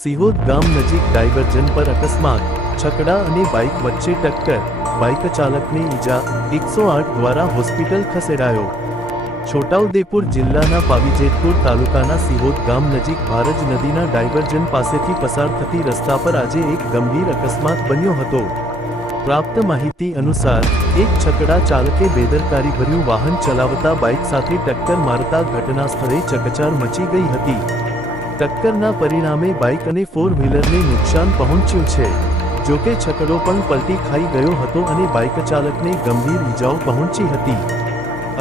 સિહોદ ગામ નજીક ડાયવર્ઝન પર અકસ્માત, છકડા અને બાઇક વચ્ચે ટક્કર, બાઇક ચાલકને ઈજા, 108 દ્વારા હોસ્પિટલ ખસેડાયો। છોટાઉદેપુર જિલ્લાના પાવીજેતપુર તાલુકાના સિહોદ ગામ નજીક ભારજ નદીના ડાયવર્ઝન પાસેથી પસાર થતી રસ્તા પર આજે એક ગંભીર અકસ્માત બન્યો હતો। પ્રાપ્ત માહિતી અનુસાર એક છકડા ચાલકે બેદરકારીભર્યું વાહન ચલાવતા બાઇક સાથે ટક્કર મારતા ઘટના સ્થળે ચકચાર મચી ગઈ હતી। ટક્કરના પરિણામે બાઇક અને ફોર વ્હીલરને નુકસાન પહોંચ્યું છે। જોકે છકડો પણ પલટી ખાઈ ગયો હતો અને બાઇક ચાલકને ગંભીર ઈજાઓ પહોંચી હતી।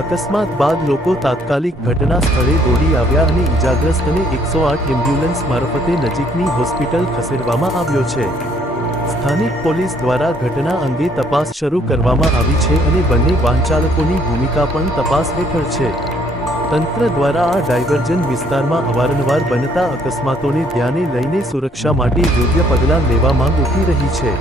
અકસ્માત બાદ લોકો તાત્કાલિક ઘટના સ્થળે દોડી આવ્યા અને ઈજાગ્રસ્તને 108 એમ્બ્યુલન્સ મારફતે નજીકની હોસ્પિટલ ખસેડવામાં આવ્યો છે। સ્થાનિક પોલીસ દ્વારા ઘટના અંગે તપાસ શરૂ કરવામાં આવી છે અને બંને વાહનચાલકોની ભૂમિકા પણ તપાસ હેઠળ છે। તંત્ર દ્વારા આ ડાયવર્ઝન વિસ્તારમાં અવારનવાર બનતા અકસ્માતોને ધ્યાને લઈને સુરક્ષા માટે યોગ્ય પગલાં લેવા માંગ ઉઠી રહી છે।